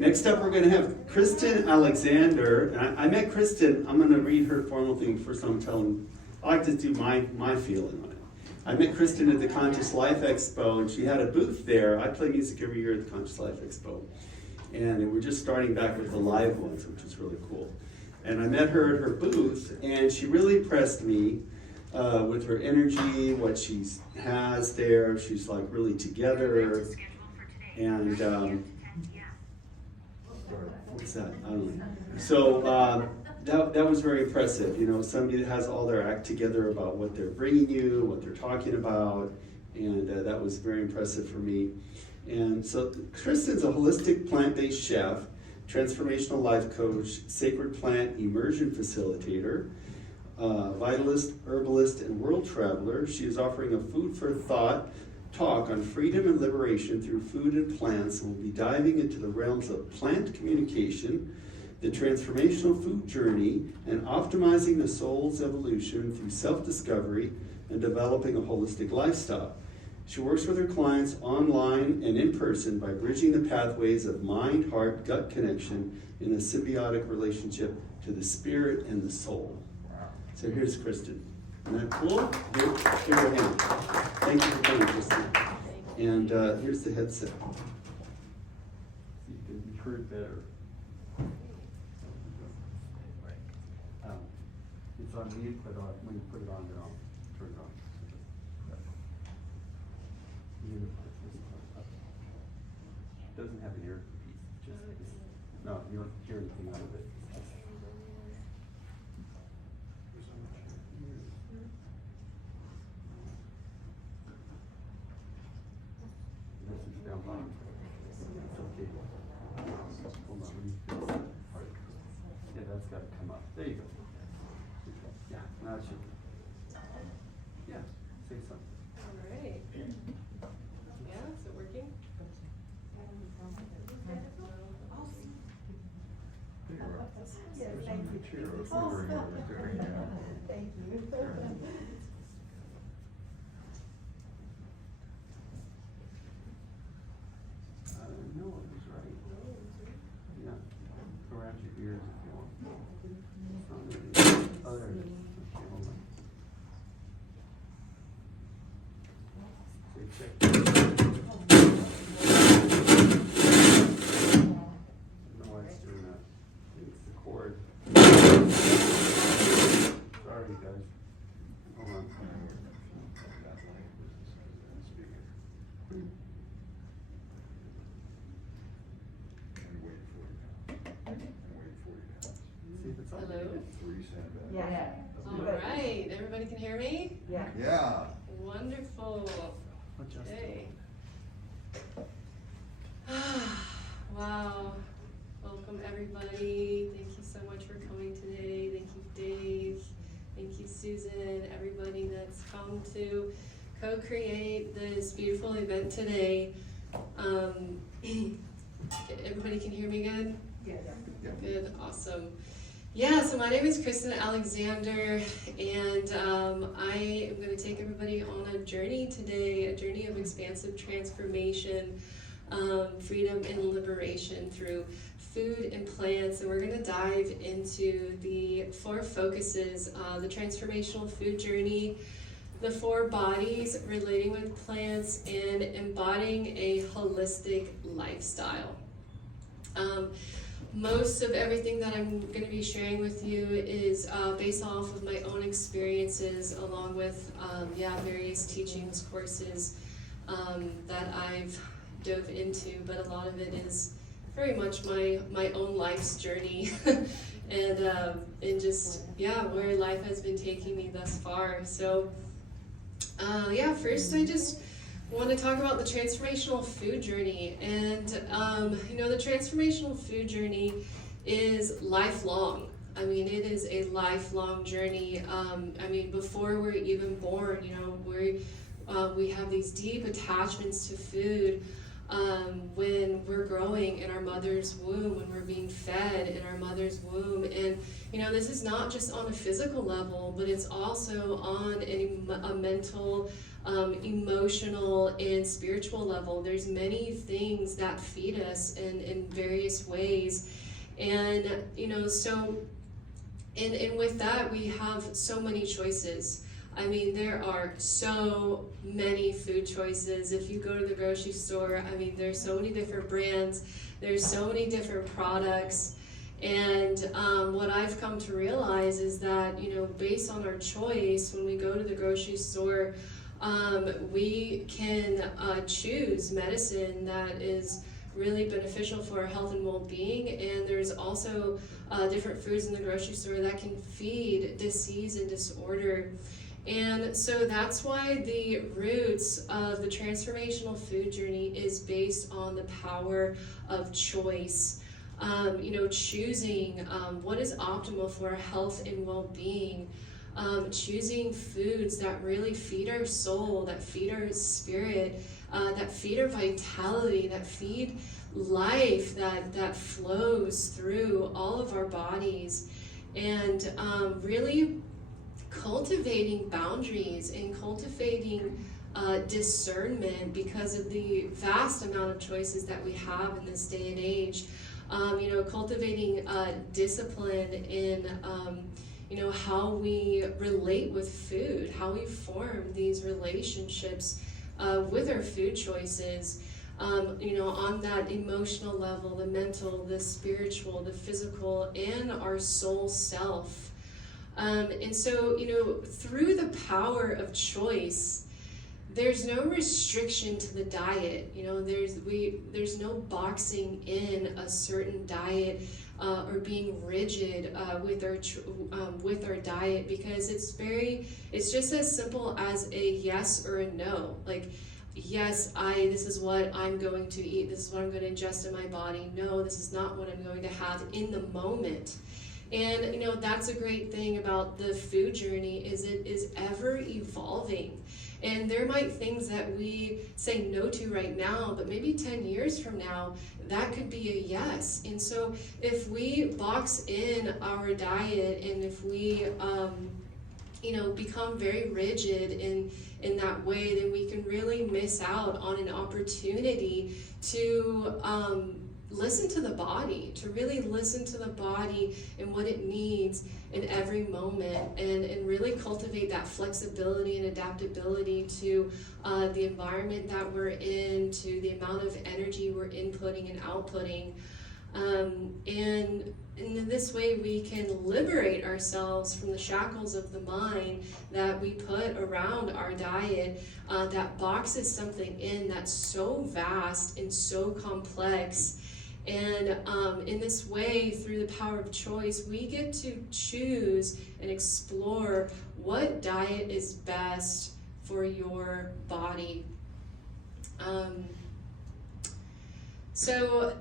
Next up, we're going to have Kristen Alexander. And I met Kristen. I'm going to read her formal thing first. I like to do my feeling on it. I met Kristen at the Conscious Life Expo, and she had a booth there. I play music every year at the Conscious Life Expo. And we're just starting back with the live ones, which is really cool. And I met her at her booth, and she really impressed me with her energy, what she has there. She's like really together. And what's that? I don't know. So that was very impressive. You know, somebody that has all their act together about what they're bringing you, what they're talking about, and that was very impressive for me. And so Kristen's a holistic plant-based chef, transformational life coach, sacred plant immersion facilitator, vitalist, herbalist, and world traveler. She is offering a food for thought talk on freedom and liberation through food and plants, and we'll be diving into the realms of plant communication, the transformational food journey, and optimizing the soul's evolution through self-discovery and developing a holistic lifestyle. She works with her clients online and in person by bridging the pathways of mind, heart, gut connection in a symbiotic relationship to the spirit and the soul. So here's Kristen. Isn't that cool? Here your hand. Thank you for coming, Kristen. And here's the headset. You can be heard better. It's on mute, but when you put it on, then I'll turn it on. It doesn't have an earpiece. No, you don't hear anything out of it. Message down bottom. It's okay. Hold on. Yeah, that's got to come up. There you go. Yeah, now it should. Yeah, say something. All right. Yeah, is it working? Yes, thank you. Thank you. No, it was right. Yeah, around your ears if you want. Oh, there it is. Okay, hold on. Say check. I don't know why it's doing that. It's the cord. Sorry, guys. Hold on. See if it's on. Hello? Yeah. All right, everybody can hear me? Yeah. Yeah. Wonderful. Adjust it. Okay. Wow. Welcome everybody. Thank you so much for coming today. Thank you, Dave. Thank you, Susan. Everybody that's come to co-create this beautiful event today. Everybody can hear me good? Yeah. Good, awesome. Yeah, so my name is Kristen Alexander, and I am going to take everybody on a journey today, a journey of expansive transformation, freedom and liberation through food and plants. And we're going to dive into the 4 focuses, the transformational food journey, the 4 bodies relating with plants, and embodying a holistic lifestyle. Most of everything that I'm going to be sharing with you is based off of my own experiences, along with various teachings, courses that I've dove into, but a lot of it is very much my own life's journey and just where life has been taking me thus far. So first I just want to talk about the transformational food journey. And the transformational food journey is lifelong. I mean, it is a lifelong journey. Before we're even born, we have these deep attachments to food when we're growing in our mother's womb, when we're being fed in our mother's womb. And this is not just on a physical level, but it's also on a mental, emotional, and spiritual level. There's many things that feed us in various ways. And so and with that, we have so many choices. I mean, there are so many food choices. If you go to the grocery store, I mean, there's so many different brands, there's so many different products. And what I've come to realize is that, based on our choice, when we go to the grocery store, we can choose medicine that is really beneficial for our health and well-being. And there's also different foods in the grocery store that can feed disease and disorder. And so that's why the roots of the transformational food journey is based on the power of choice. Choosing what is optimal for our health and well-being. Choosing foods that really feed our soul, that feed our spirit, that feed our vitality, that feed life that flows through all of our bodies. And really cultivating boundaries and cultivating discernment because of the vast amount of choices that we have in this day and age. Cultivating discipline in how we relate with food, how we form these relationships with our food choices, on that emotional level, the mental, the spiritual, the physical, and our soul self. And so, through the power of choice, there's no restriction to the diet. There's no boxing in a certain diet or being rigid with our diet, because it's just as simple as a yes or a no. Like, yes, this is what I'm going to eat. This is what I'm going to ingest in my body. No, this is not what I'm going to have in the moment. And that's a great thing about the food journey, is it is ever evolving. And there might things that we say no to right now, but maybe 10 years from now, that could be a yes. And so if we box in our diet, and if we become very rigid in that way, then we can really miss out on an opportunity to listen to the body, to really listen to the body and what it needs in every moment, and really cultivate that flexibility and adaptability to the environment that we're in, to the amount of energy we're inputting and outputting. And in this way, we can liberate ourselves from the shackles of the mind that we put around our diet, that boxes something in that's so vast and so complex. And in this way, through the power of choice, we get to choose and explore what diet is best for your body. So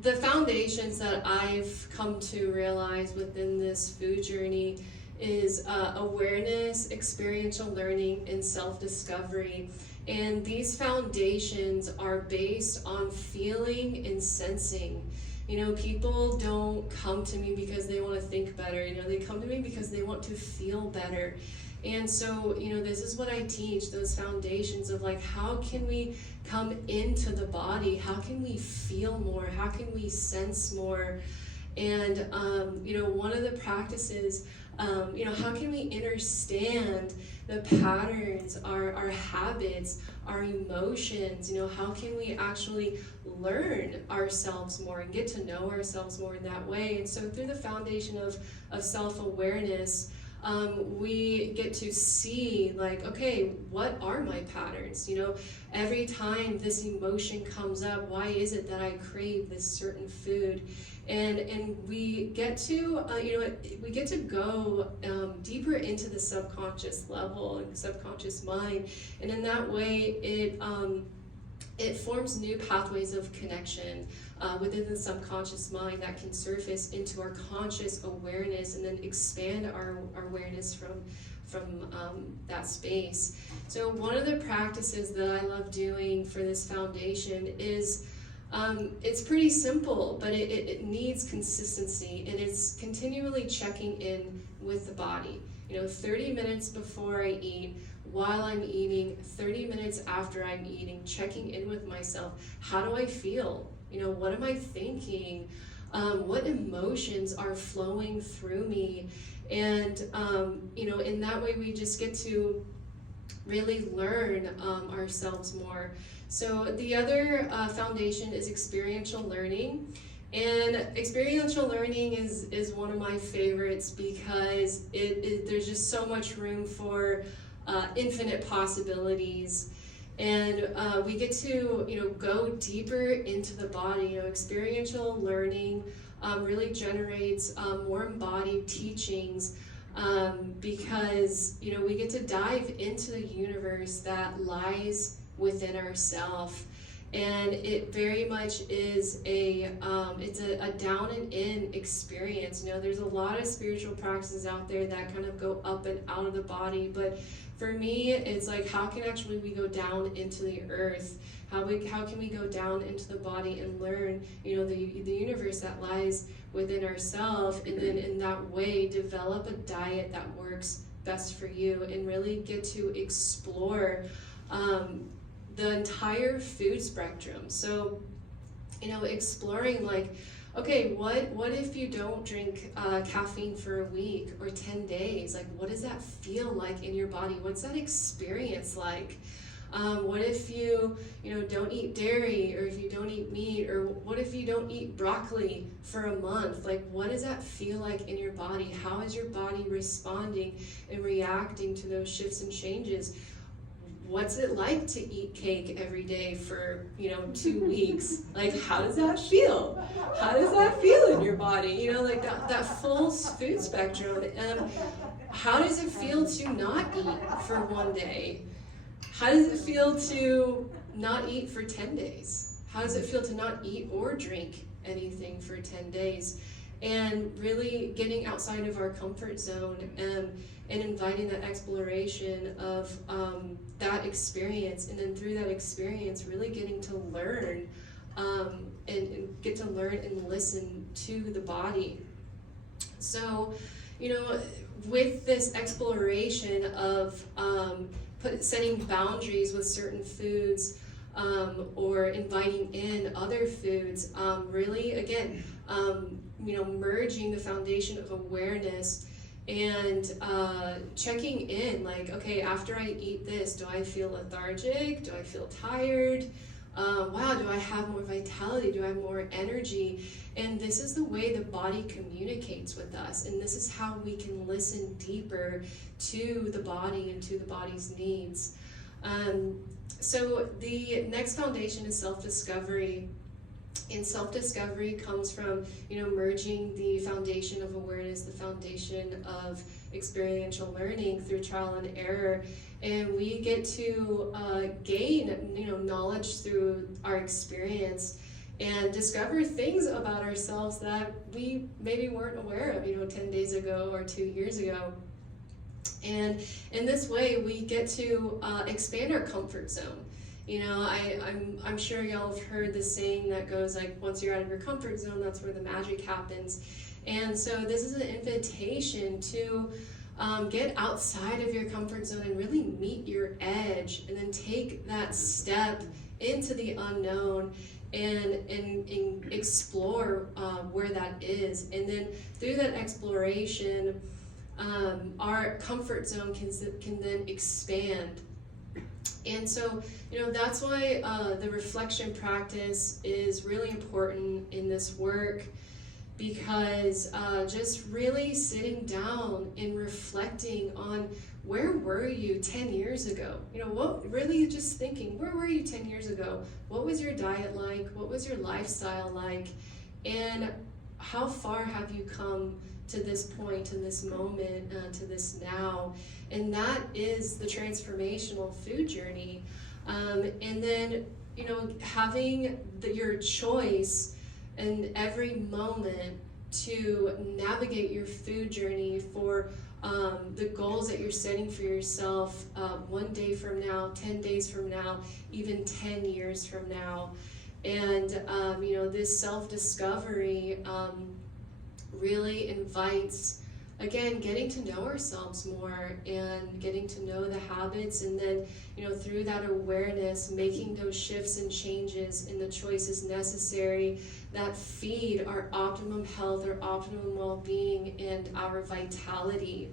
the foundations that I've come to realize within this food journey is awareness, experiential learning, and self-discovery. And these foundations are based on feeling and sensing. People don't come to me because they want to think better. They come to me because they want to feel better. And so, this is what I teach, those foundations of like, how can we come into the body? How can we feel more? How can we sense more? And, one of the practices, how can we understand the patterns, our habits, our emotions? How can we actually learn ourselves more and get to know ourselves more in that way? And so through the foundation of self-awareness, we get to see, like, okay, what are my patterns? Every time this emotion comes up, why is it that I crave this certain food? And we get to we get to go deeper into the subconscious level and subconscious mind, and in that way it forms new pathways of connection within the subconscious mind that can surface into our conscious awareness, and then expand our awareness from that space. So one of the practices that I love doing for this foundation is, it's pretty simple, but it needs consistency, and it's continually checking in with the body. 30 minutes before I eat, while I'm eating, 30 minutes after I'm eating, checking in with myself. How do I feel? What am I thinking? What emotions are flowing through me? And, in that way we just get to really learn ourselves more. So the other foundation is experiential learning. And experiential learning is one of my favorites because there's just so much room for infinite possibilities. And we get to go deeper into the body. Experiential learning really generates more embodied teachings because we get to dive into the universe that lies within ourselves. And it very much is it's a down and in experience. There's a lot of spiritual practices out there that kind of go up and out of the body, but for me, it's like, how can actually we go down into the earth? How can we go down into the body and learn, the universe that lies within ourselves, and then in that way develop a diet that works best for you, and really get to explore the entire food spectrum. So, exploring like, okay, what if you don't drink caffeine for a week or 10 days? Like, what does that feel like in your body? What's that experience like? What if you don't eat dairy, or if you don't eat meat, or what if you don't eat broccoli for a month? Like, what does that feel like in your body? How is your body responding and reacting to those shifts and changes? What's it like to eat cake every day for 2 weeks? Like, how does that feel? How does that feel in your body? Like that full food spectrum. How does it feel to not eat for 1 day? How does it feel to not eat for 10 days? How does it feel to not eat or drink anything for 10 days? And really getting outside of our comfort zone and inviting that exploration of that experience, and then through that experience really getting to learn and get to learn and listen to the body. So, with this exploration of setting boundaries with certain foods, or inviting in other foods, really again, merging the foundation of awareness and checking in, like, okay, after I eat this, do I feel lethargic? Do I feel tired? Wow, do I have more vitality? Do I have more energy? And this is the way the body communicates with us, and this is how we can listen deeper to the body and to the body's needs. So the next foundation is self-discovery. And self-discovery comes from, merging the foundation of awareness, the foundation of experiential learning through trial and error. And we get to gain, knowledge through our experience and discover things about ourselves that we maybe weren't aware of, 10 days ago or 2 years ago. And in this way, we get to expand our comfort zone. I'm sure y'all have heard the saying that goes like, once you're out of your comfort zone, that's where the magic happens. And so this is an invitation to get outside of your comfort zone and really meet your edge, and then take that step into the unknown and explore where that is. And then through that exploration, our comfort zone can then expand. And so, that's why the reflection practice is really important in this work, because just really sitting down and reflecting on, where were you 10 years ago? Really just thinking, where were you 10 years ago? What was your diet like? What was your lifestyle like? And how far have you come to this point, to this moment, to this now? And that is the transformational food journey. And then, having your choice in every moment to navigate your food journey for the goals that you're setting for yourself 1 day from now, 10 days from now, even 10 years from now. And this self-discovery really invites, again, getting to know ourselves more and getting to know the habits, and then through that awareness, making those shifts and changes in the choices necessary that feed our optimum health, our optimum well-being, and our vitality.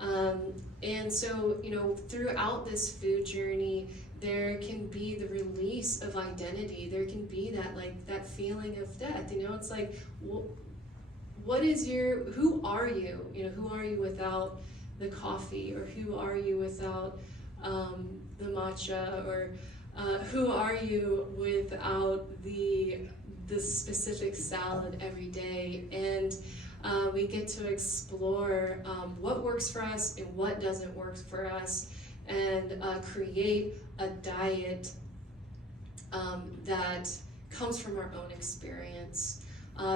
And so throughout this food journey, there can be the release of identity. There can be that feeling of death. It's like, who are you? Who are you without the coffee, or who are you without the matcha, or who are you without the specific salad every day? And we get to explore what works for us and what doesn't work for us, and create a diet that comes from our own experience.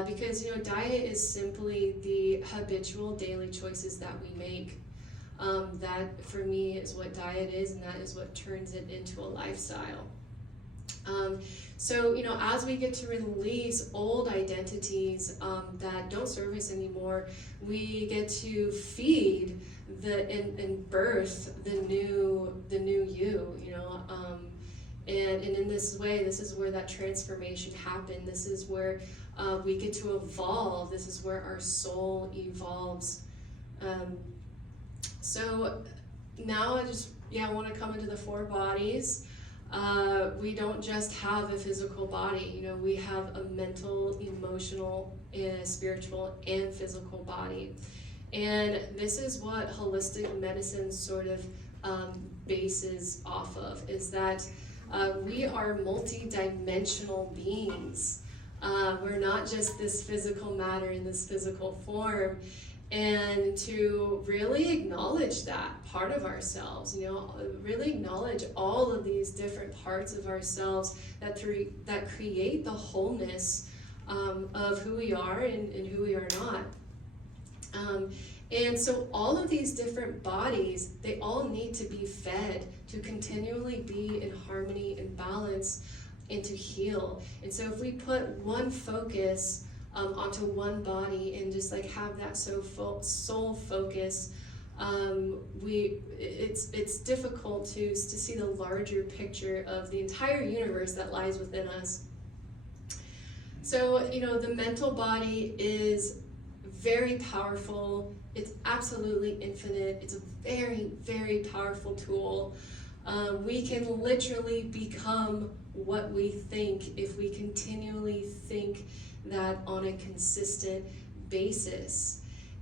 Because diet is simply the habitual daily choices that we make. That for me is what diet is, and that is what turns it into a lifestyle. So as we get to release old identities that don't serve us anymore, we get to feed and birth the new you. And in this way, this is where that transformation happened. This is where we get to evolve. This is where our soul evolves. So now I want to come into the 4 bodies. We don't just have a physical body. We have a mental, emotional, spiritual, and physical body. And this is what holistic medicine sort of bases off of, is that we are multi-dimensional beings. We're not just this physical matter in this physical form. And to really acknowledge that part of ourselves, really acknowledge all of these different parts of ourselves that create the wholeness of who we are and who we are not. And so all of these different bodies, they all need to be fed to continually be in harmony and balance and to heal. And so if we put one focus onto one body and just have that soul focus, it's difficult to see the larger picture of the entire universe that lies within us. So the mental body is very powerful. It's absolutely infinite. It's a very, very powerful tool. We can literally become what we think if we continually think that on a consistent basis.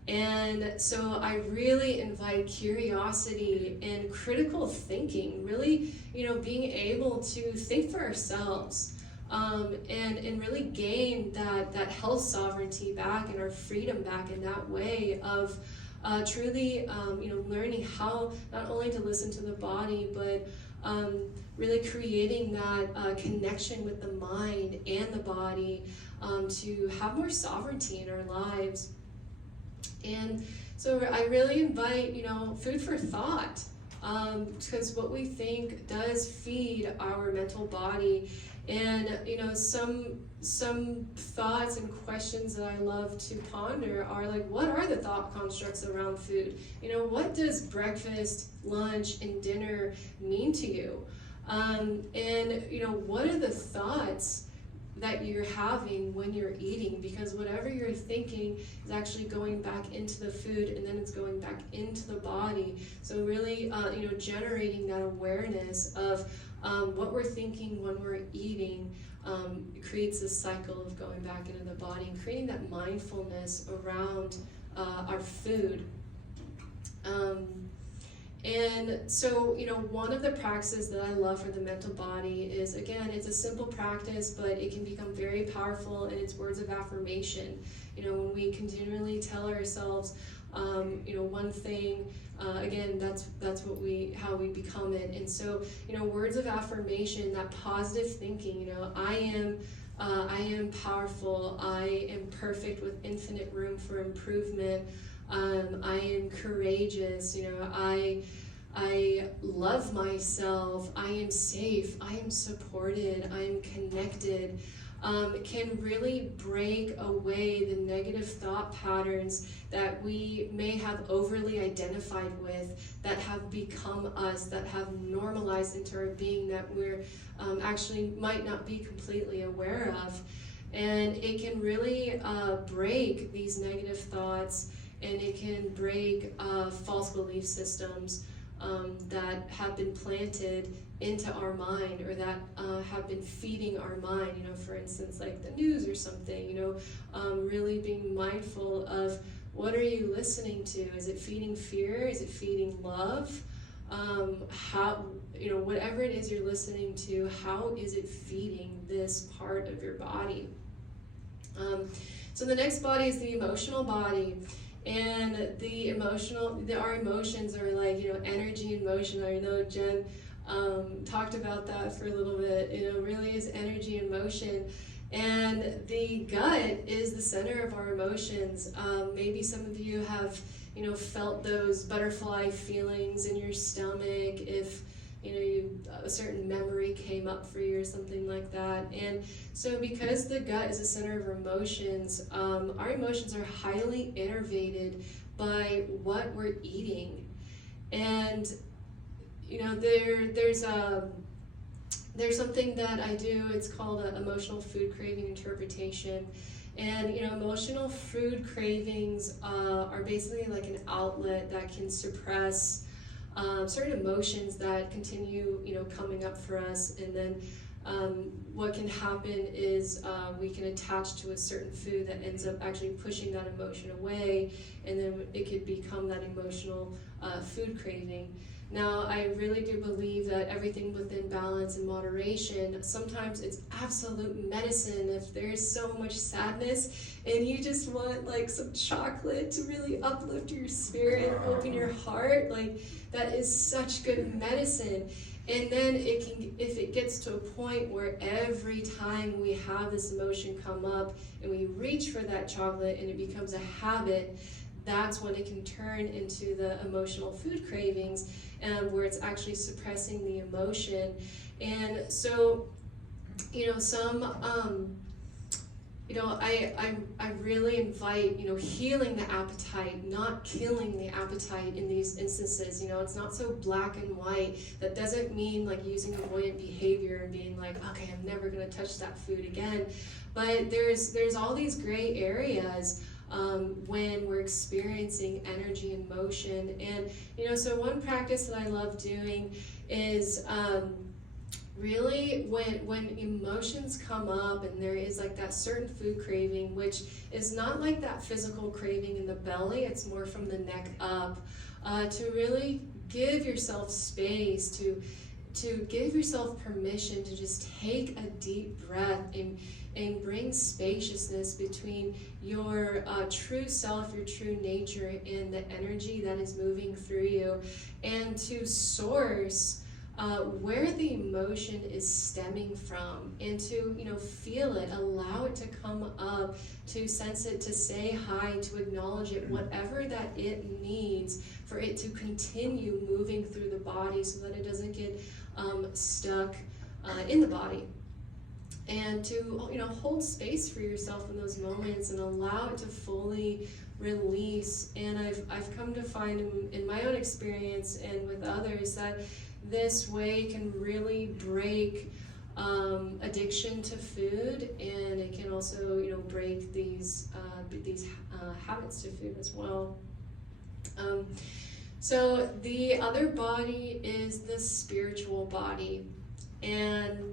And so I really invite curiosity and critical thinking, really, being able to think for ourselves, and really gain that health sovereignty back and our freedom back in that way of truly, learning how not only to listen to the body, but really creating that connection with the mind and the body, to have more sovereignty in our lives. And so I really invite, food for thought, because what we think does feed our mental body. And some thoughts and questions that I love to ponder are what are the thought constructs around food? What does breakfast, lunch, and dinner mean to you? And what are the thoughts that you're having when you're eating? Because whatever you're thinking is actually going back into the food, and then it's going back into the body. So really, generating that awareness of what we're thinking when we're eating creates this cycle of going back into the body and creating that mindfulness around our food. And so, one of the practices that I love for the mental body is, again, it's a simple practice, but it can become very powerful, and it's words of affirmation. When we continually tell ourselves, one thing, again, that's how we become it. And so, words of affirmation, that positive thinking, I am I am powerful, I am perfect with infinite room for improvement, I am courageous, I love myself, I am safe, I am supported, I am connected, can really break away the negative thought patterns that we may have overly identified with, that have become us, that have normalized into our being, that we're actually might not be completely aware of. And it can really break these negative thoughts, and it can break false belief systems that have been planted into our mind, or that have been feeding our mind, for instance, like the news or something, really being mindful of what are you listening to? Is it feeding fear? Is it feeding love? Whatever it is you're listening to, how is it feeding this part of your body? So the next body is the emotional body. And our emotions are like, energy and motion. I know Jen talked about that for a little bit, really is energy and motion. And the gut is the center of our emotions. Maybe some of you have, felt those butterfly feelings in your stomach if, a certain memory came up for you or something like that. And so because the gut is the center of our emotions are highly innervated by what we're eating. And, there's something that I do, it's called emotional food craving interpretation. And, emotional food cravings are basically like an outlet that can suppress certain emotions that continue, coming up for us. And then what can happen is we can attach to a certain food that ends up actually pushing that emotion away, and then it could become that emotional food craving. Now, I really do believe that everything within balance and moderation, sometimes it's absolute medicine. If there's so much sadness and you just want like some chocolate to really uplift your spirit, open your heart, like that is such good medicine. And then if it gets to a point where every time we have this emotion come up and we reach for that chocolate and it becomes a habit, that's when it can turn into the emotional food cravings, where it's actually suppressing the emotion. And so, I really invite, healing the appetite, not killing the appetite in these instances. It's not so black and white. That doesn't mean like using avoidant behavior and being like, okay, I'm never gonna touch that food again. But there's all these gray areas when we're experiencing energy and motion. And, so one practice that I love doing is really when emotions come up and there is like that certain food craving, which is not like that physical craving in the belly, it's more from the neck up, to really give yourself space, to give yourself permission to just take a deep breath and bring spaciousness between your true self, your true nature, and the energy that is moving through you, and to source where the emotion is stemming from, and to feel it, allow it to come up, to sense it, to say hi, to acknowledge it, whatever that it needs for it to continue moving through the body so that it doesn't get stuck in the body. And to hold space for yourself in those moments and allow it to fully release. And I've come to find in my own experience and with others that this way can really break addiction to food, and it can also break these habits to food as well. So the other body is the spiritual body, and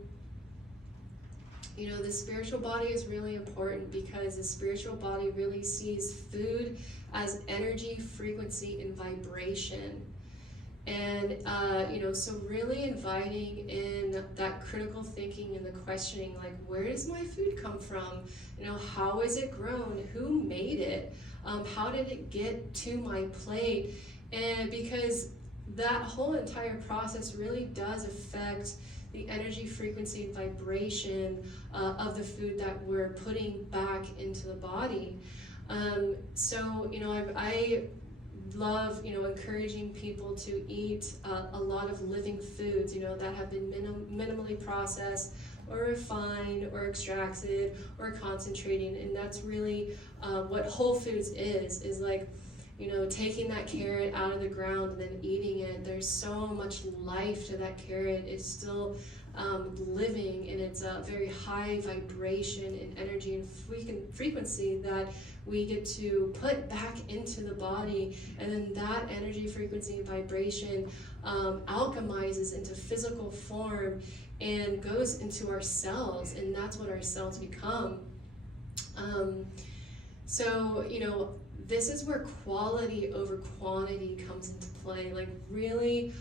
the spiritual body is really important because the spiritual body really sees food as energy, frequency, and vibration. And, so really inviting in that critical thinking and the questioning, like, where does my food come from? How is it grown? Who made it? How did it get to my plate? And because that whole entire process really does affect the energy, frequency, and vibration of the food that we're putting back into the body. So, you know, I love, you know, encouraging people to eat a lot of living foods, you know, that have been minimally processed or refined or extracted or concentrating. And that's really what whole foods is like, you know, taking that carrot out of the ground and then eating it. There's so much life to that carrot. It's still living, and it's a very high vibration and energy and frequency that we get to put back into the body, and then that energy, frequency, and vibration alchemizes into physical form and goes into our cells, and that's what our cells become. So, you know, this is where quality over quantity comes into play, like really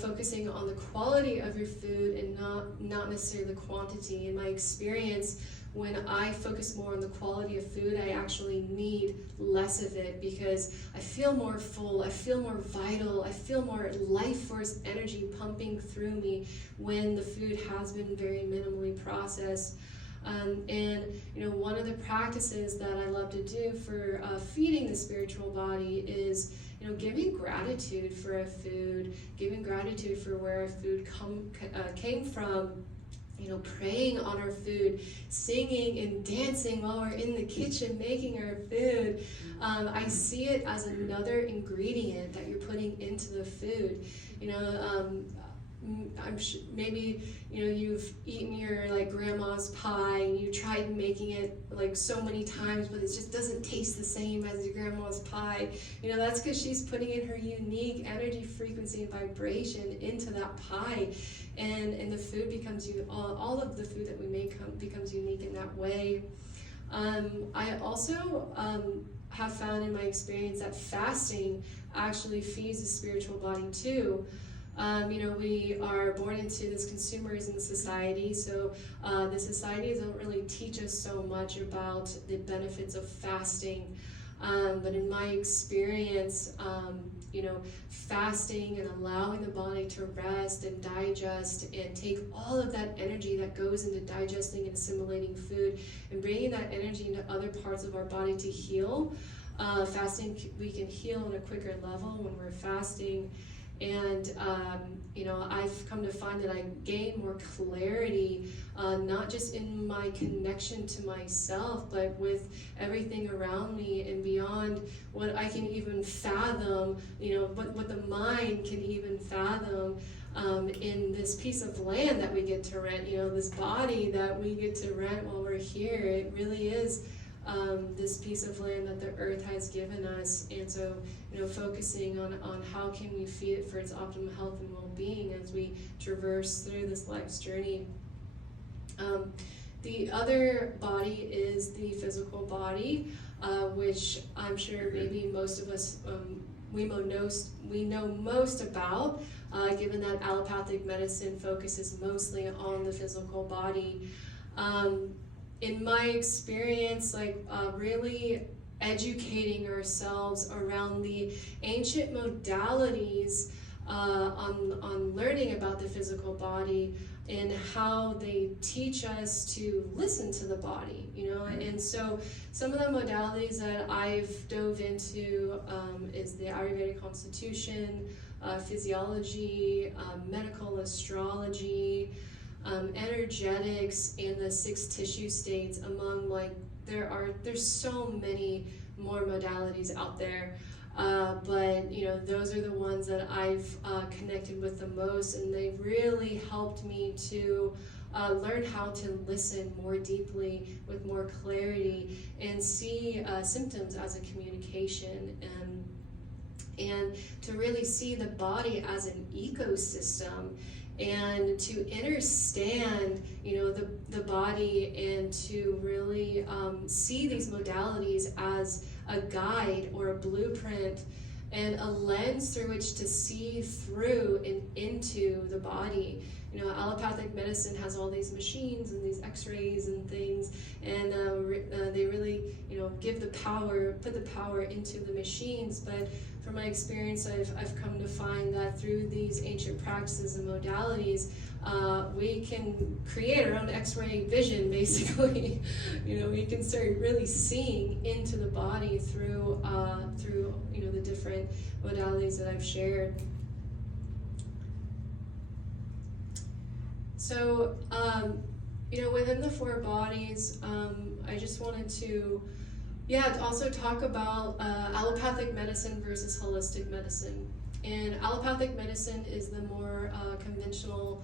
focusing on the quality of your food and not necessarily the quantity. In my experience, when I focus more on the quality of food, I actually need less of it because I feel more full, I feel more vital, I feel more life force energy pumping through me when the food has been very minimally processed. And you know, one of the practices that I love to do for feeding the spiritual body is, you know, giving gratitude for a food, giving gratitude for where a food came from, you know, praying on our food, singing and dancing while we're in the kitchen making our food. I see it as another ingredient that you're putting into the food. You know, I'm sure maybe, you know, you've eaten your like grandma's pie and you tried making it like so many times, but it just doesn't taste the same as your grandma's pie. You know, that's because she's putting in her unique energy, frequency, and vibration into that pie, and the food becomes all of the food that we make becomes unique in that way. I also have found in my experience that fasting actually feeds the spiritual body too. You know, we are born into this consumerism society, so the society don't really teach us so much about the benefits of fasting. But in my experience, you know, fasting and allowing the body to rest and digest and take all of that energy that goes into digesting and assimilating food and bringing that energy into other parts of our body to heal. Fasting, we can heal on a quicker level when we're fasting. And, you know, I've come to find that I gain more clarity, not just in my connection to myself, but with everything around me and beyond what I can even fathom, you know, what the mind can even fathom in this piece of land that we get to rent, you know, this body that we get to rent while we're here. It really is this piece of land that the earth has given us. And so, you know, focusing on how can we feed it for its optimal health and well-being as we traverse through this life's journey. The other body is the physical body, which I'm sure maybe most of us we know most about, given that allopathic medicine focuses mostly on the physical body. In my experience, like really educating ourselves around the ancient modalities on learning about the physical body and how they teach us to listen to the body, you know. And so some of the modalities that I've dove into is the Ayurvedic Constitution, physiology, medical astrology, energetics, and the 6 tissue states, among like there's so many more modalities out there, but you know, those are the ones that I've connected with the most, and they've really helped me to learn how to listen more deeply with more clarity and see symptoms as a communication, and to really see the body as an ecosystem, and to understand, you know, the body, and to really see these modalities as a guide or a blueprint and a lens through which to see through and into the body. You know, allopathic medicine has all these machines and these x-rays and things, and they really, you know, put the power into the machines. But from my experience, I've come to find that through these ancient practices and modalities, we can create our own X-ray vision, basically. We can start really seeing into the body through the different modalities that I've shared. So, within the 4 bodies, I just wanted to also talk about allopathic medicine versus holistic medicine. And allopathic medicine is the more conventional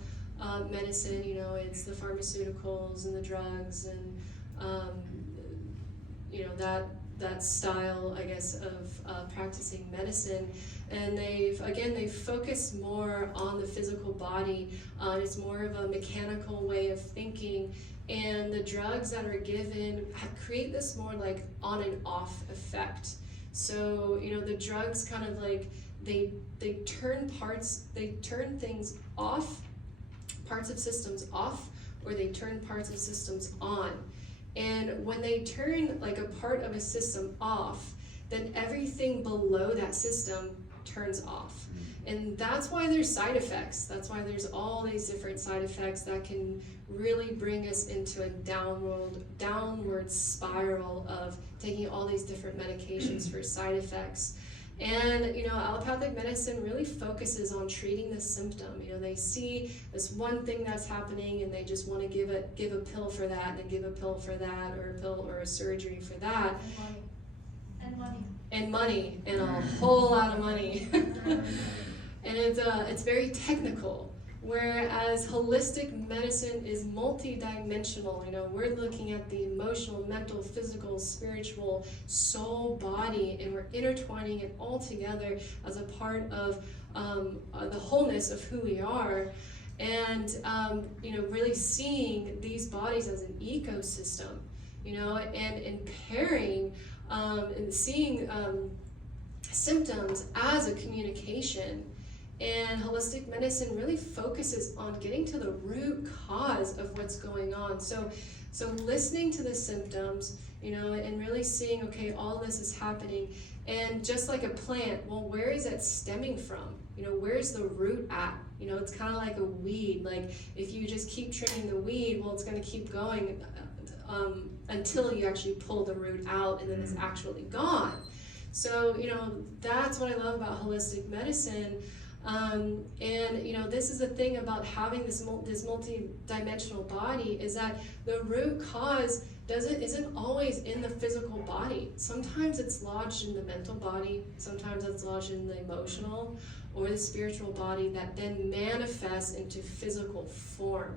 medicine. It's the pharmaceuticals and the drugs and that style, I guess, of practicing medicine. And they've focused more on the physical body. It's more of a mechanical way of thinking. And the drugs that are given create this more like on and off effect. So, the drugs kind of like, they turn things off, parts of systems off, or they turn parts of systems on. And when they turn like a part of a system off, then everything below that system turns off. And that's why there's side effects. That's why there's all these different side effects that can really bring us into a downward spiral of taking all these different medications for side effects. And allopathic medicine really focuses on treating the symptom. They see this one thing that's happening and they just want to give a pill for that, and then give a pill for that, or a pill or a surgery for that. And money, and a whole lot of money. And it's very technical. Whereas holistic medicine is multi-dimensional. We're looking at the emotional, mental, physical, spiritual, soul, body, and we're intertwining it all together as a part of the wholeness of who we are. And really seeing these bodies as an ecosystem, and pairing and seeing symptoms as a communication. And holistic medicine really focuses on getting to the root cause of what's going on. So listening to the symptoms, and really seeing, okay, all this is happening. And just like a plant, well, where is it stemming from? Where's the root at? It's kind of like a weed. Like if you just keep trimming the weed, well, it's going to keep going until you actually pull the root out, and then it's actually gone. So, that's what I love about holistic medicine. And this is the thing about having this multi-dimensional body, is that the root cause isn't always in the physical body. Sometimes it's lodged in the mental body, sometimes it's lodged in the emotional or the spiritual body that then manifests into physical form.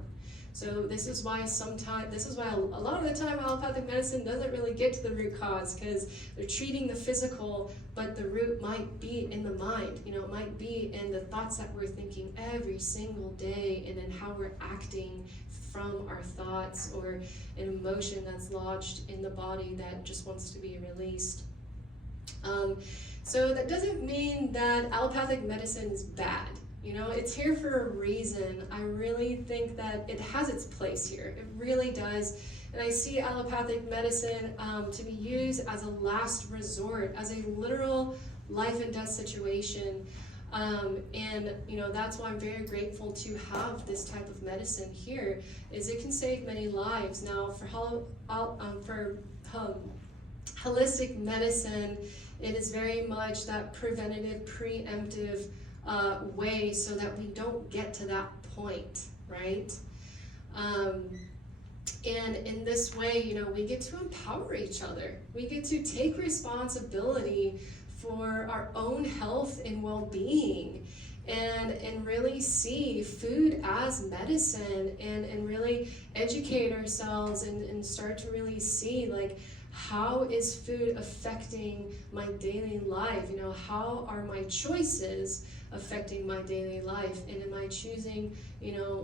So this is why a lot of the time allopathic medicine doesn't really get to the root cause, because they're treating the physical, but the root might be in the mind. It might be in the thoughts that we're thinking every single day, and in how we're acting from our thoughts, or an emotion that's lodged in the body that just wants to be released. So that doesn't mean that allopathic medicine is bad. It's here for a reason. I really think that it has its place here. It really does. And I see allopathic medicine to be used as a last resort, as a literal life and death situation. And that's why I'm very grateful to have this type of medicine here, is it can save many lives. Now, for holistic medicine, it is very much that preventative, preemptive way, so that we don't get to that point, right? And in this way, we get to empower each other. We get to take responsibility for our own health and well-being, and really see food as medicine, and really educate ourselves, and start to really see, like, how is food affecting my daily life? How are my choices affecting my daily life? And am I choosing,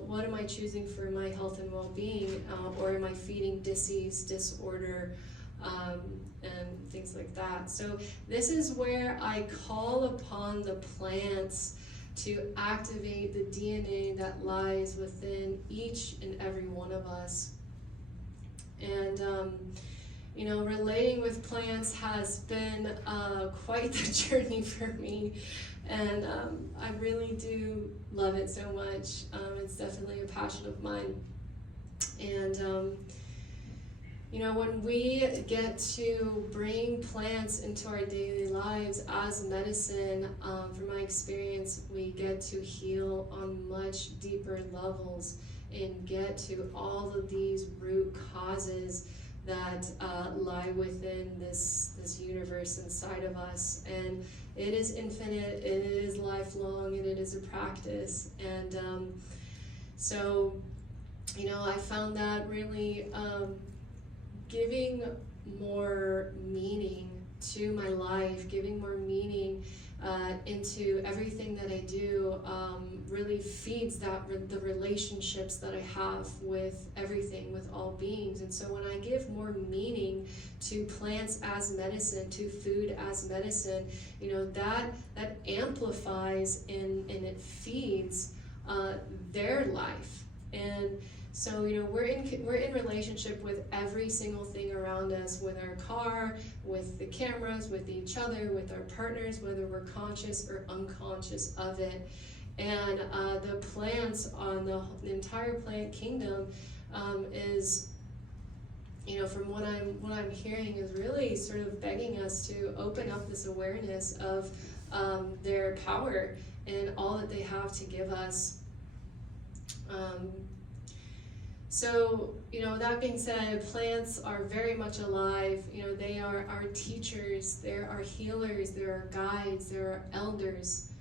what am I choosing for my health and well-being? Or am I feeding disease, disorder, and things like that? So this is where I call upon the plants to activate the DNA that lies within each and every one of us. And relating with plants has been quite the journey for me, and I really do love it so much. It's definitely a passion of mine, and when we get to bring plants into our daily lives as medicine, from my experience, we get to heal on much deeper levels and get to all of these root causes that lie within this universe inside of us. And it is infinite, it is lifelong, and it is a practice. And so, I found that really giving more meaning to my life, giving more meaning into everything that I do, really feeds the relationships that I have with everything, with all beings. And so when I give more meaning to plants as medicine, to food as medicine, that amplifies and it feeds their life. And so, we're in relationship with every single thing around us, with our car, with the cameras, with each other, with our partners, whether we're conscious or unconscious of it. And the plants on the entire plant kingdom is, from what I'm hearing, is really sort of begging us to open up this awareness of their power and all that they have to give us. So, that being said, plants are very much alive. They are our teachers, they're our healers, they're our guides, they're our elders.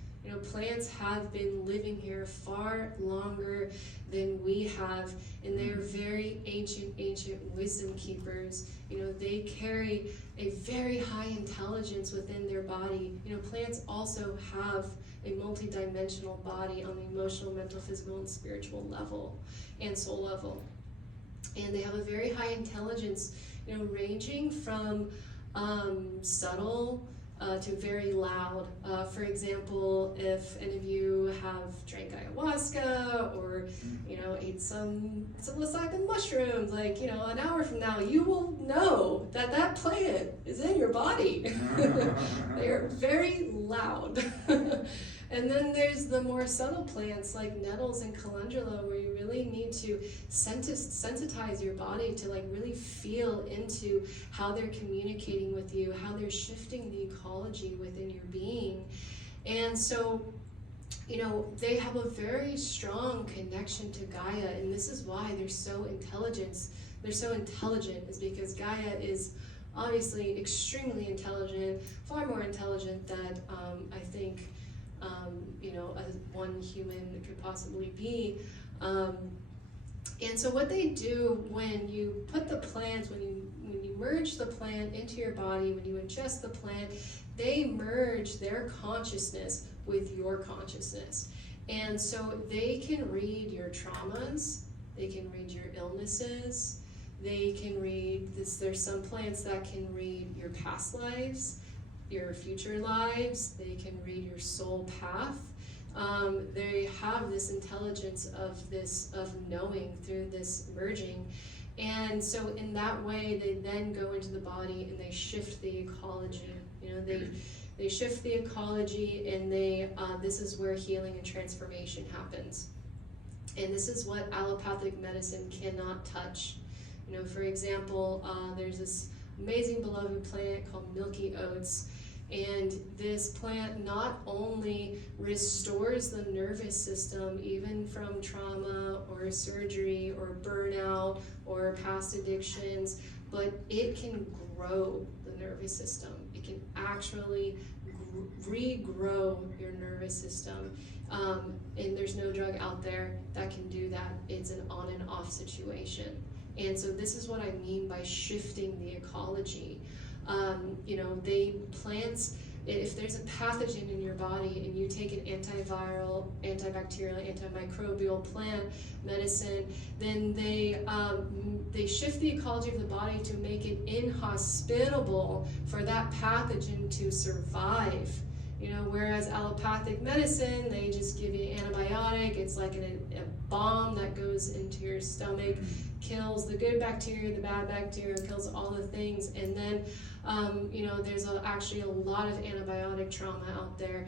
Plants have been living here far longer than we have, and they're very ancient wisdom keepers. They carry a very high intelligence within their body. Plants also have a multi-dimensional body on the emotional, mental, physical, and spiritual level, and soul level. And they have a very high intelligence, ranging from subtle to very loud. For example, if any of you have drank ayahuasca or ate some psilocybin mushrooms, an hour from now, you will know that plant is in your body. They are very loud. And then there's the more subtle plants like nettles and calendula, where you really need to sensitize your body to really feel into how they're communicating with you, how they're shifting the ecology within your being. And so, they have a very strong connection to Gaia, and this is why they're so intelligent, is because Gaia is obviously extremely intelligent, far more intelligent than I think as one human could possibly be. And so what they do when you put the plant, when you merge the plant into your body, when you ingest the plant, they merge their consciousness with your consciousness. And so they can read your traumas, they can read your illnesses, they can read this. There's some plants that can read your past lives, your future lives, they can read your soul path. They have this intelligence of knowing through this merging. And so in that way, they then go into the body and they shift the ecology. They shift the ecology, and this is where healing and transformation happens. And this is what allopathic medicine cannot touch. For example, there's this amazing beloved plant called milky oats. And this plant not only restores the nervous system, even from trauma or surgery or burnout or past addictions, but it can grow the nervous system. It can actually regrow your nervous system. And there's no drug out there that can do that. It's an on and off situation. And so this is what I mean by shifting the ecology. Plants, if there's a pathogen in your body and you take an antiviral, antibacterial, antimicrobial plant medicine, then they shift the ecology of the body to make it inhospitable for that pathogen to survive. Whereas allopathic medicine, they just give you an antibiotic. It's like a bomb that goes into your stomach, kills the good bacteria, the bad bacteria, kills all the things. And then, there's actually a lot of antibiotic trauma out there,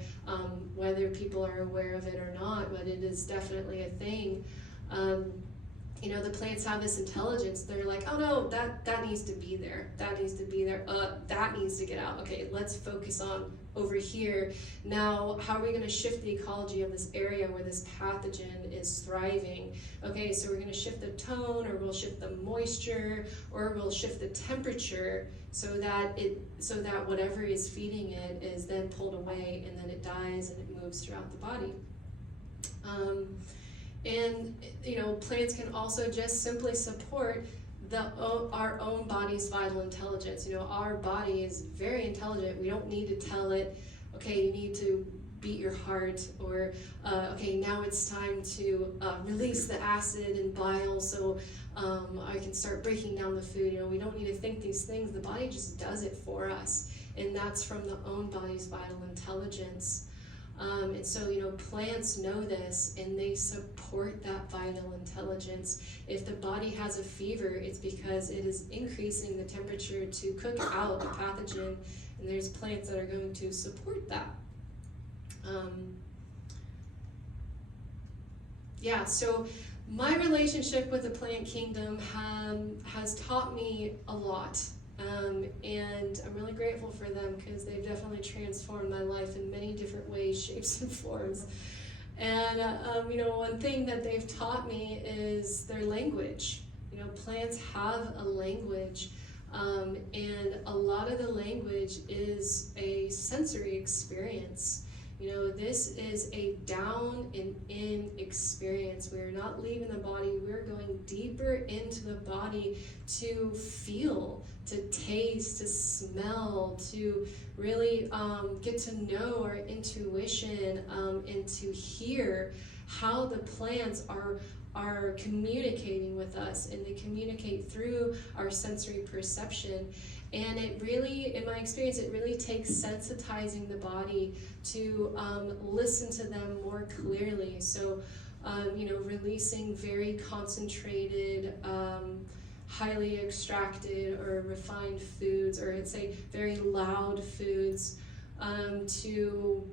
whether people are aware of it or not, but it is definitely a thing. The plants have this intelligence. They're like, oh no, that needs to be there. That needs to be there. That needs to get out. Okay, let's focus on over here. Now, how are we going to shift the ecology of this area where this pathogen is thriving? Okay, so we're going to shift the tone, or we'll shift the moisture, or we'll shift the temperature so that whatever is feeding it is then pulled away, and then it dies and it moves throughout the body. Plants can also just simply support our own body's vital intelligence. Our body is very intelligent. We don't need to tell it, okay, you need to beat your heart, or okay, now it's time to release the acid and bile so I can start breaking down the food. We don't need to think these things. The body just does it for us, and that's from the own body's vital intelligence. And so, plants know this, and they support that vital intelligence. If the body has a fever, it's because it is increasing the temperature to cook out the pathogen, and there's plants that are going to support that. So my relationship with the plant kingdom has taught me a lot. And I'm really grateful for them, because they've definitely transformed my life in many different ways, shapes, and forms. And, one thing that they've taught me is their language. Plants have a language, and a lot of the language is a sensory experience. This is a down and in experience. We're not leaving the body, we're going deeper into the body to feel, to taste, to smell, to really get to know our intuition, and to hear how the plants are communicating with us, and they communicate through our sensory perception. And it really, in my experience, it really takes sensitizing the body to listen to them more clearly. So, releasing very concentrated, highly extracted or refined foods, or I'd say very loud foods, to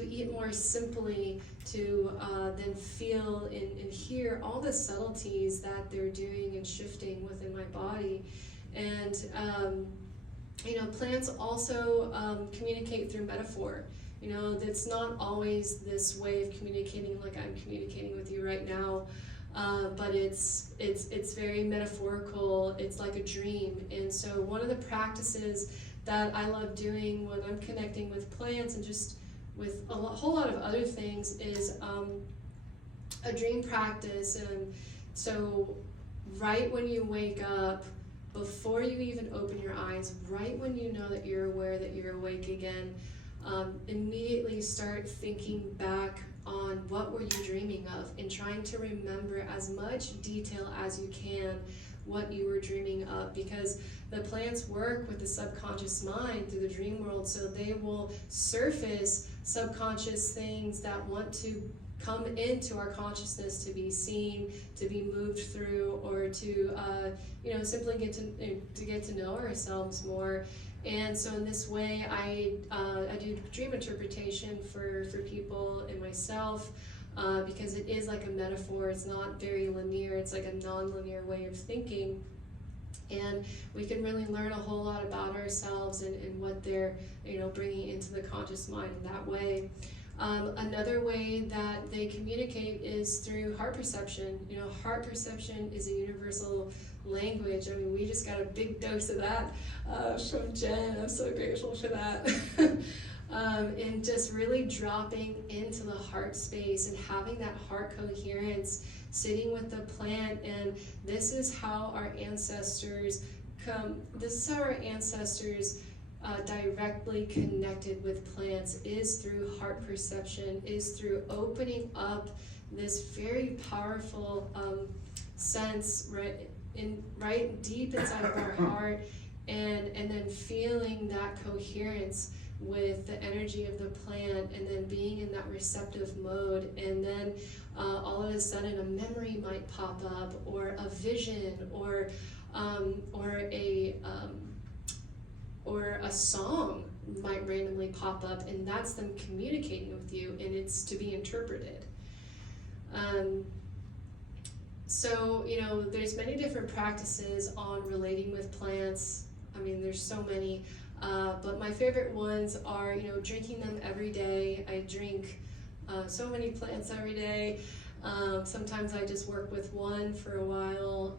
eat more simply, to then feel and hear all the subtleties that they're doing and shifting within my body. And plants also communicate through metaphor. That's not always this way of communicating like I'm communicating with you right now, but it's very metaphorical. It's like a dream. And so one of the practices that I love doing when I'm connecting with plants, and just with a whole lot of other things, is a dream practice. And so right when you wake up, before you even open your eyes, right when you know that you're aware that you're awake again, immediately start thinking back on what were you dreaming of, and trying to remember as much detail as you can what you were dreaming of, because the plants work with the subconscious mind through the dream world, so they will surface subconscious things that want to come into our consciousness to be seen, to be moved through, or to simply get to know ourselves more. And so in this way, I do dream interpretation for people and myself, because it is like a metaphor. It's not very linear. It's like a non-linear way of thinking. And we can really learn a whole lot about ourselves and what they're bringing into the conscious mind in that way. Another way that they communicate is through heart perception. Heart perception is a universal language. I mean, we just got a big dose of that from Jen. I'm so grateful for that. And just really dropping into the heart space and having that heart coherence, sitting with the plant. And this is how our ancestors directly connected with plants, is through heart perception, is through opening up this very powerful sense right deep inside of our heart, and then feeling that coherence with the energy of the plant, and then being in that receptive mode, and then all of a sudden a memory might pop up, or a vision, or a song might randomly pop up, and that's them communicating with you, and it's to be interpreted. So, you know, there's many different practices on relating with plants. I mean, there's so many, but my favorite ones are, you know, drinking them every day. I drink so many plants every day. Sometimes I just work with one for a while,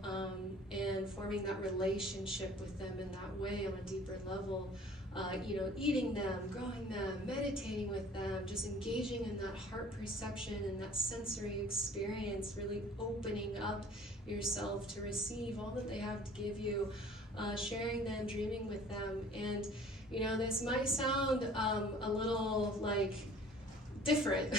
and forming that relationship with them in that way on a deeper level. You know, eating them, growing them, meditating with them, just engaging in that heart perception and that sensory experience, really opening up yourself to receive all that they have to give you, sharing them, dreaming with them. And, you know, this might sound a little like different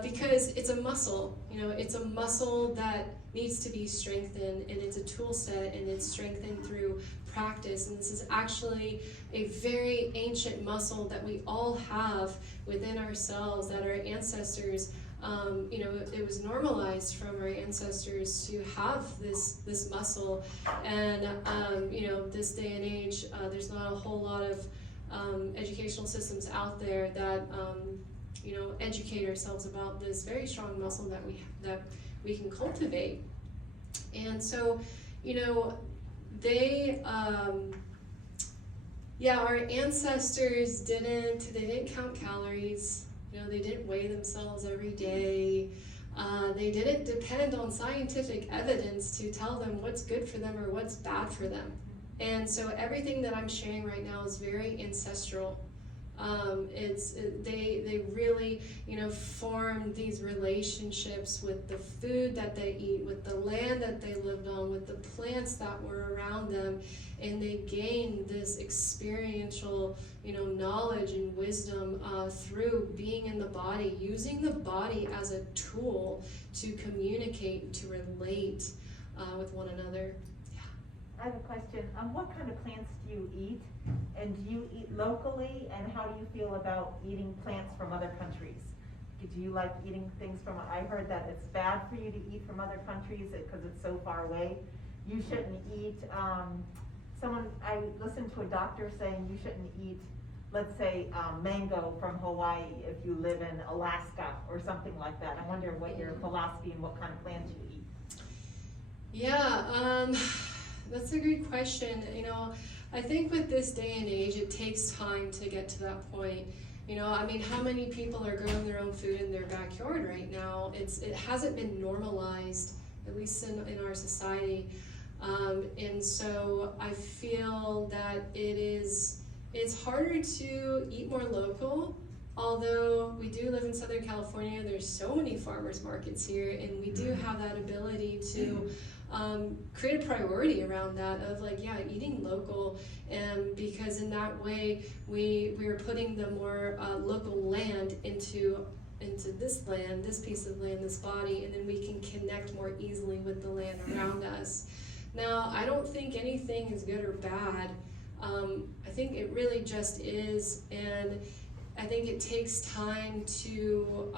because it's a muscle, you know, it's a muscle that needs to be strengthened, and it's a tool set, and it's strengthened through practice. And this is actually a very ancient muscle that we all have within ourselves, that our ancestors, you know, it was normalized from our ancestors to have this muscle. And you know, this day and age, there's not a whole lot of educational systems out there that you know, educate ourselves about this very strong muscle that we can cultivate. And so, you know, our ancestors didn't count calories, you know, they didn't weigh themselves every day, they didn't depend on scientific evidence to tell them what's good for them or what's bad for them. And so everything that I'm sharing right now is very ancestral. They really, you know, formed these relationships with the food that they eat, with the land that they lived on, with the plants that were around them, and they gained this experiential, you know, knowledge and wisdom through being in the body, using the body as a tool to communicate, to relate with one another. I have a question. What kind of plants do you eat? And do you eat locally? And how do you feel about eating plants from other countries? Do you like eating things from, I heard that it's bad for you to eat from other countries because it's so far away. You shouldn't eat, I listened to a doctor saying you shouldn't eat, let's say, mango from Hawaii if you live in Alaska or something like that. I wonder what your philosophy and what kind of plants you eat. Yeah, that's a good question. You know, I think with this day and age, it takes time to get to that point. You know, I mean, how many people are growing their own food in their backyard right now? It hasn't been normalized, at least in our society. And so I feel that it's harder to eat more local. Although we do live in Southern California, there's so many farmers markets here, and we do have that ability to create a priority around that of like, yeah, eating local, and because in that way we're putting the more local land into this land, this piece of land, this body, and then we can connect more easily with the land around us. Now, I don't think anything is good or bad. I think it really just is, and I think it takes time to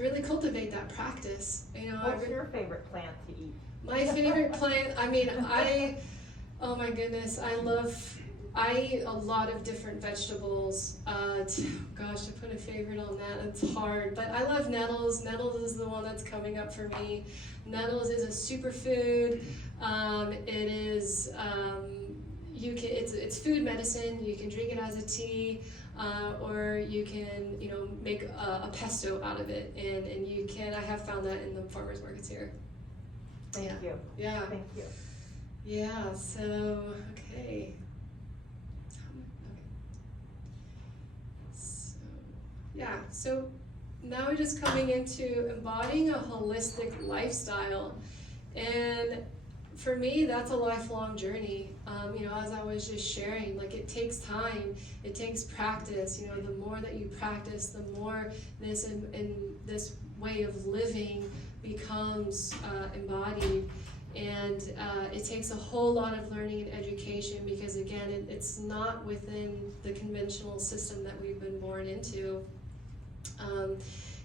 really cultivate that practice. You know, What's your favorite plant to eat? My favorite plant, I mean, oh my goodness, I eat a lot of different vegetables. Gosh, to put a favorite on that, it's hard. But I love nettles. Nettles is the one that's coming up for me. Nettles is a superfood. It is, it's food medicine. You can drink it as a tea. Or you can, you know, make a pesto out of it, and you can. I have found that in the farmers markets here. Thank you. Yeah. Thank you. Yeah. So okay. So yeah. So now we're just coming into embodying a holistic lifestyle, and for me, that's a lifelong journey. You know, as I was just sharing, like it takes time, it takes practice. You know, the more that you practice, the more this and this way of living becomes embodied. And it takes a whole lot of learning and education because, again, it's not within the conventional system that we've been born into.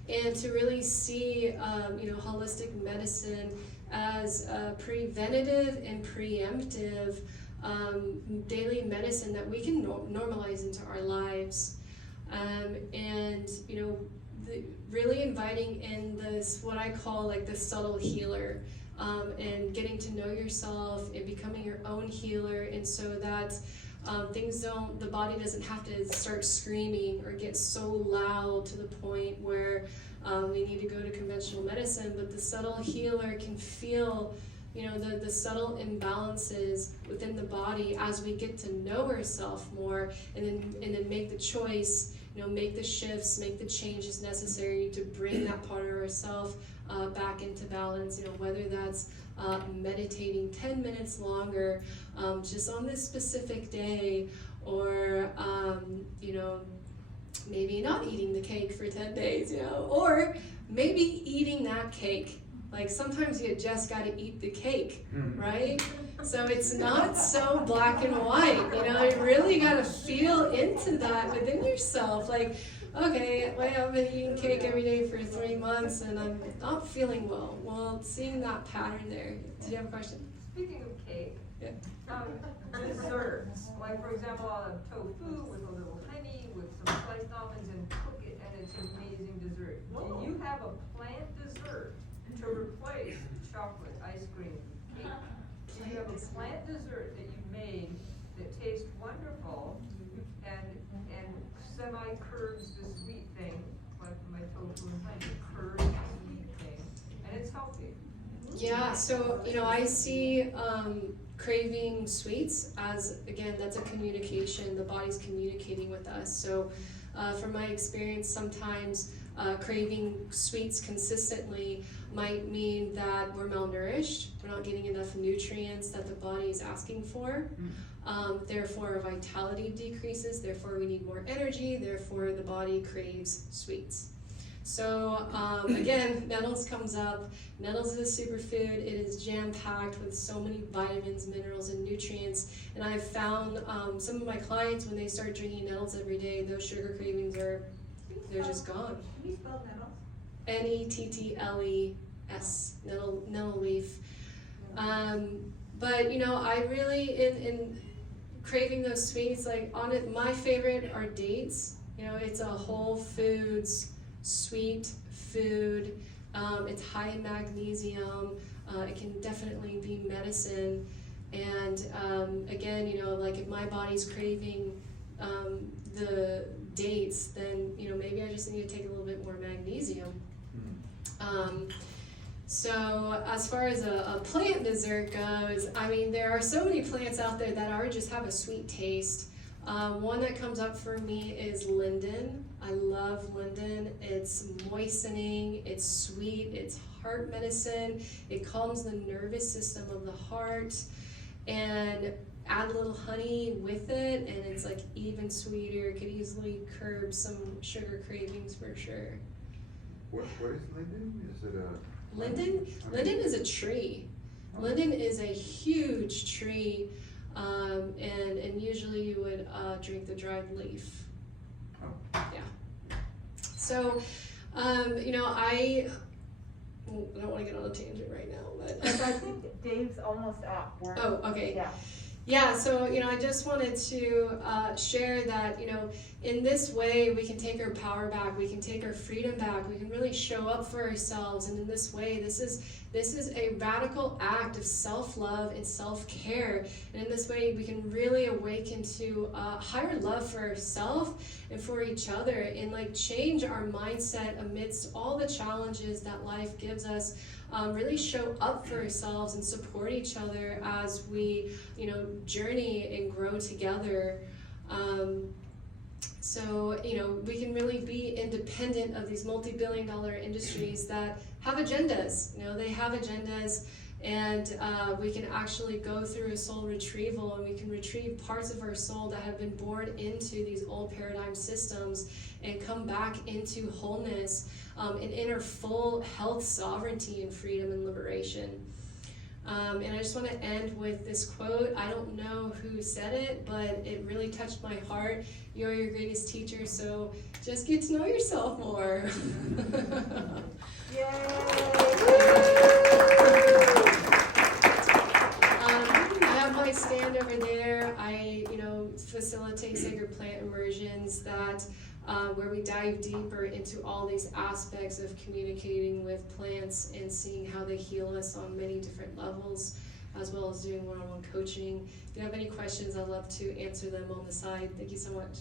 And to really see, holistic medicine as preventative and preemptive daily medicine that we can normalize into our lives. And, really inviting in this, what I call like the subtle healer, and getting to know yourself and becoming your own healer, and so that the body doesn't have to start screaming or get so loud to the point where we need to go to conventional medicine, but the subtle healer can feel the subtle imbalances within the body as we get to know ourselves more, and then make the choice, make the shifts, make the changes necessary to bring that part of ourselves back into balance, whether that's meditating 10 minutes longer just on this specific day, or maybe not eating the cake for 10 days, or maybe eating that cake. Like sometimes you just got to eat the cake, right? So it's not so black and white, you really got to feel into that within yourself. Like, okay, I've been eating cake every day for 3 months and I'm not feeling well. Well, seeing that pattern there. Did you have a question? Speaking of cake, Yeah. Desserts, like for example, I'll have tofu with a little honey, with some sliced almonds, and cook it, and it's an amazing dessert. Do you have a plant dessert to replace chocolate, ice cream, cake? Do you have a plant dessert that you made that tastes wonderful and semi-curbs the sweet thing, like my tofu and honey, curbs the sweet thing, and it's healthy? Yeah, so, I see craving sweets as, again, that's a communication. The body's communicating with us. So from my experience, sometimes craving sweets consistently might mean that we're malnourished, we're not getting enough nutrients that the body is asking for. Therefore, our vitality decreases, therefore we need more energy, therefore the body craves sweets. So again, nettles comes up. Nettles is a superfood. It is jam-packed with so many vitamins, minerals, and nutrients. And I've found some of my clients, when they start drinking nettles every day, those sugar cravings they're just gone. Can you spell nettles? Nettles, nettle leaf. But I really, in craving those sweets, like on it, my favorite are dates. It's a whole foods sweet food. It's high in magnesium. It can definitely be medicine. And again, like if my body's craving the dates, then maybe I just need to take a little bit more magnesium. So as far as a plant dessert goes, there are so many plants out there that just have a sweet taste. One that comes up for me is linden. I love linden. It's moistening, it's sweet, it's heart medicine. It calms the nervous system of the heart. And add a little honey with it, and it's like even sweeter. It could easily curb some sugar cravings for sure. What is linden? Is it a... Linden is a tree. Linden is a huge tree. And usually you would drink the dried leaf. Oh. Yeah. So, I don't want to get on a tangent right now, but. I think Dave's almost up. Oh, okay. Yeah. Yeah, so, I just wanted to share that, in this way we can take our power back, we can take our freedom back, we can really show up for ourselves, and in this way, this is a radical act of self-love and self-care, and in this way we can really awaken to higher love for ourselves and for each other, and change our mindset amidst all the challenges that life gives us. Really show up for ourselves and support each other as we, journey and grow together. So, we can really be independent of these multi-billion-dollar industries that have agendas. They have agendas, and we can actually go through a soul retrieval, and we can retrieve parts of our soul that have been born into these old paradigm systems and come back into wholeness and inner full health, sovereignty, and freedom and liberation. And I just want to end with this quote. I don't know who said it, but it really touched my heart. You're your greatest teacher, so just get to know yourself more. I have my stand over there. I, facilitate sacred plant immersions that where we dive deeper into all these aspects of communicating with plants and seeing how they heal us on many different levels, as well as doing one-on-one coaching. If you have any questions, I'd love to answer them on the side. Thank you so much.